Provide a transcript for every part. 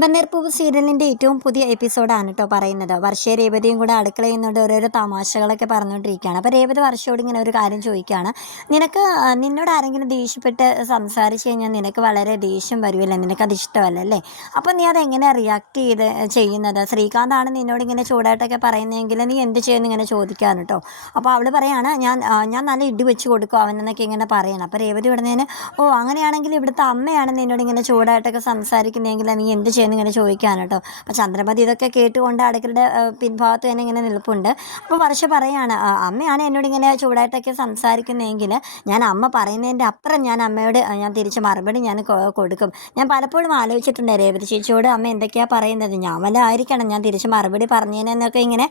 ബന്നേർപ്പൂവ് സീരിയലിൻ്റെ ഏറ്റവും പുതിയ എപ്പിസോഡാണ് കേട്ടോ പറയുന്നത്. വർഷയും രേവതിയും കൂടെ അടുക്കളയിൽ നിന്നുകൊണ്ട് ഓരോരോ തമാശകളൊക്കെ പറഞ്ഞുകൊണ്ടിരിക്കുകയാണ്. അപ്പോൾ രേവതി വർഷയോട് ഇങ്ങനെ ഒരു കാര്യം ചോദിക്കുകയാണ്. നിന്നോട് ആരെങ്കിലും ദേഷ്യപ്പെട്ട് സംസാരിച്ച് കഴിഞ്ഞാൽ നിനക്ക് വളരെ ദേഷ്യം വരുമല്ലേ, നിനക്കത് ഇഷ്ടമല്ലല്ലേ? അപ്പോൾ നീ അതെങ്ങനെ റിയാക്ട് ചെയ്യുന്നത്? ശ്രീകാന്താണ് നിന്നോട് ഇങ്ങനെ ചൂടായിട്ടൊക്കെ പറയുന്നതെങ്കിൽ നീ എന്ത് ചെയ്യുമെന്ന് ഇങ്ങനെ ചോദിക്കാണ് കേട്ടോ. അപ്പോൾ അവൾ പറയാണ്, ഞാൻ നല്ല ഇടി വെച്ച് കൊടുക്കും അവനെന്നൊക്കെ ഇങ്ങനെ പറയണം. അപ്പോൾ രേവതി വിടുന്നതിന്, ഓ അങ്ങനെയാണെങ്കിൽ ഇവിടുത്തെ അമ്മയാണ് നിന്നോട് ഇങ്ങനെ ചൂടായിട്ടൊക്കെ സംസാരിക്കുന്നതെങ്കിൽ നീ എന്ത് ഇങ്ങനെ ചോദിക്കാണ് കേട്ടോ. അപ്പോൾ ചന്ദ്രമതി ഇതൊക്കെ കേട്ടുകൊണ്ട് അടുക്കളുടെ പിൻഭാഗത്ത് തന്നെ ഇങ്ങനെ നിൽപ്പുണ്ട്. അപ്പോൾ വർഷ പറയാണ്, അമ്മയാണ് എന്നോട് ഇങ്ങനെ ചൂടായിട്ടൊക്കെ സംസാരിക്കുന്നതെങ്കിൽ ഞാൻ അമ്മ പറയുന്നതിൻ്റെ അപ്പുറം ഞാൻ അമ്മയോട് ഞാൻ തിരിച്ച് മറുപടി ഞാൻ കൊടുക്കും. ഞാൻ പലപ്പോഴും ആലോചിച്ചിട്ടുണ്ട് രേവതി ചേച്ചിയോട് അമ്മ എന്തൊക്കെയാണ് പറയുന്നത്, ഞാൻ വല്ല ആയിരിക്കണം ഞാൻ തിരിച്ച് മറുപടി പറഞ്ഞതിനെന്നൊക്കെ ഇങ്ങനെ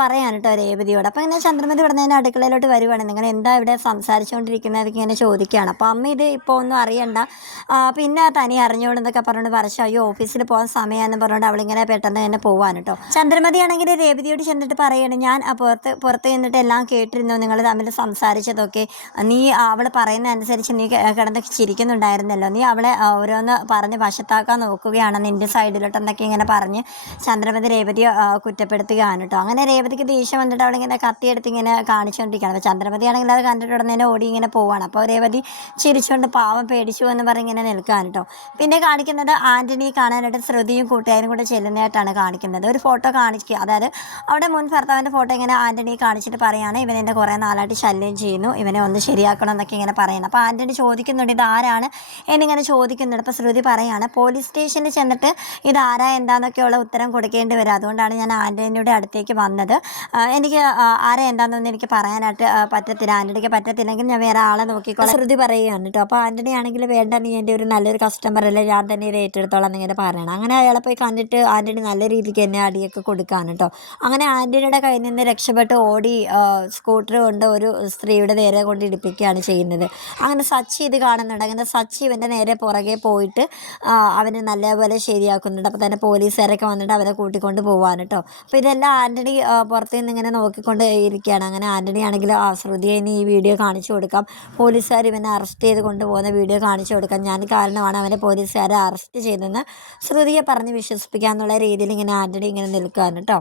പറയാൻ കേട്ടോ രേവതിയോട്. അപ്പോൾ ഇങ്ങനെ ചന്ദ്രമതി ഉടനെ അടുക്കളയിലോട്ട് വരുവാണ്. നിങ്ങൾ എന്താ ഇവിടെ സംസാരിച്ചുകൊണ്ടിരിക്കുന്നതൊക്കെ ഇങ്ങനെ ചോദിക്കുകയാണ്. അപ്പോൾ അമ്മ ഇത് ഇപ്പോൾ ഒന്നും അറിയണ്ട, പിന്നെ തനി അറിഞ്ഞോളെന്നൊക്കെ പറഞ്ഞുകൊണ്ട് വർഷ അയ്യോ ഓഫീസിൽ പോകാൻ സമയമാണെന്ന് പറഞ്ഞുകൊണ്ട് അവളിങ്ങനെ പെട്ടെന്ന് തന്നെ പോവാൻ കേട്ടോ. ചന്ദ്രമതി ആണെങ്കിൽ രേവതിയോട് ചെന്നിട്ട് പറയണം, ഞാൻ പുറത്ത് നിന്നിട്ട് എല്ലാം കേട്ടിരുന്നു, നിങ്ങൾ തമ്മിൽ സംസാരിച്ചതൊക്കെ. നീ അവൾ പറയുന്ന അനുസരിച്ച് നീ കിടന്ന് ചിരിക്കുന്നുണ്ടായിരുന്നല്ലോ, നീ അവളെ ഓരോന്ന് പറഞ്ഞ് വശത്താക്കാൻ നോക്കുകയാണ് നിൻ്റെ സൈഡിലോട്ടെന്നൊക്കെ ഇങ്ങനെ പറഞ്ഞ് ചന്ദ്രമതി രേവതിയെ കുറ്റപ്പെടുത്തുകയാണ് കേട്ടോ. അങ്ങനെ രേവതിക്ക് ദേഷ്യം വന്നിട്ട് അവളിങ്ങനെ കത്തിയെടുത്ത് ഇങ്ങനെ കാണിച്ചുകൊണ്ടിരിക്കുകയാണ്. അപ്പോൾ ചന്ദ്രമതി ആണെങ്കിൽ അത് കണ്ടിട്ട് ഉടനെ ഓടി ഇങ്ങനെ പോവാണ്. അപ്പോൾ രേവതി ചിരിച്ചുകൊണ്ട് പാവം പേടിച്ചു എന്ന് പറഞ്ഞ് ഇങ്ങനെ നിൽക്കുകയാണ് കേട്ടോ. പിന്നെ കാണിക്കുന്നത് ആൻ്റണി കാണാനായിട്ട് ശ്രുതിയും കൂട്ടുകാരും കൂടെ ചെല്ലുന്നതായിട്ടാണ് കാണിക്കുന്നത്. ഒരു ഫോട്ടോ കാണിക്കുക, അതായത് അവിടെ മുൻ ഭർത്താവിൻ്റെ ഫോട്ടോ ഇങ്ങനെ ആൻ്റണി കാണിച്ചിട്ട് പറയുകയാണ്, ഇവൻ എൻ്റെ കുറേ നാളായിട്ട് ശല്യം ചെയ്യുന്നു, ഇവനെ ഒന്ന് ശരിയാക്കണം എന്നൊക്കെ ഇങ്ങനെ പറയണം. അപ്പോൾ ആൻ്റണി ചോദിക്കുന്നുണ്ട് ഇതാരാണ് എന്നിങ്ങനെ ചോദിക്കുന്നുണ്ട്. അപ്പോൾ ശ്രുതി പറയാണ്, പോലീസ് സ്റ്റേഷനിൽ ചെന്നിട്ട് ഇതാരാ എന്താണെന്നൊക്കെയുള്ള ഉത്തരം കൊടുക്കേണ്ടി വരും, അതുകൊണ്ടാണ് ഞാൻ ആൻ്റണിയുടെ അടുത്തേക്ക് വന്നത്. എനിക്ക് ആരാ എന്താണെന്നൊന്നും എനിക്ക് പറയാനായിട്ട് പറ്റത്തില്ല, ആൻ്റണിക്ക് പറ്റത്തില്ലെങ്കിൽ ഞാൻ വേറെ ആളെ നോക്കിക്കോളാം ശ്രുതി പറയുകയാണ് കേട്ടോ. അപ്പോൾ ആൻ്റണി ആണെങ്കിൽ വേണ്ട, നീ എൻ്റെ ഒരു നല്ലൊരു കസ്റ്റമർ അല്ലേ, ഞാൻ തന്നെ ഇത് ഏറ്റെടുത്തോളാം എന്നിങ്ങനെ പറയണം. അങ്ങനെ അയാളെ പോയി കണ്ടിട്ട് ആൻ്റണി നല്ല രീതിക്ക് തന്നെ അടിയൊക്കെ കൊടുക്കുകയാണ് കേട്ടോ. അങ്ങനെ ആൻ്റണിയുടെ കയ്യിൽ നിന്ന് രക്ഷപ്പെട്ട് ഓടി സ്കൂട്ടർ കൊണ്ട് ഒരു സ്ത്രീയുടെ നേരെ കൊണ്ട് ഇടിപ്പിക്കുകയാണ് ചെയ്യുന്നത്. അങ്ങനെ സച്ചി ഇത് കാണുന്നുണ്ട്. അങ്ങനെ സച്ചി ഇവൻ്റെ നേരെ പുറകെ പോയിട്ട് അവന് നല്ലപോലെ ശരിയാക്കുന്നുണ്ട്. അപ്പോൾ തന്നെ പോലീസുകാരൊക്കെ വന്നിട്ട് അവരെ കൂട്ടിക്കൊണ്ട് പോവാണ് കേട്ടോ. അപ്പോൾ ഇതെല്ലാം ആൻ്റണി പുറത്തു നിന്ന് ഇങ്ങനെ നോക്കിക്കൊണ്ട് ഇരിക്കുകയാണ്. അങ്ങനെ ആൻ്റണി ആണെങ്കിൽ ശ്രുതിയെ ഇനി ഈ വീഡിയോ കാണിച്ചു കൊടുക്കാം, പോലീസുകാർ ഇവനെ അറസ്റ്റ് ചെയ്ത് കൊണ്ടുപോകുന്ന വീഡിയോ കാണിച്ചു കൊടുക്കാം, ഞാൻ കാരണമാണ് അവനെ പോലീസുകാരെ അറസ്റ്റ് ചെയ്തതെന്ന് ശ്രുതിയെ പറഞ്ഞ് വിശ്വസിപ്പിക്കാന്നുള്ള രീതിയിൽ ഇങ്ങനെ ആൻ്റണി ഇങ്ങനെ നിൽക്കുകയാണ് കേട്ടോ.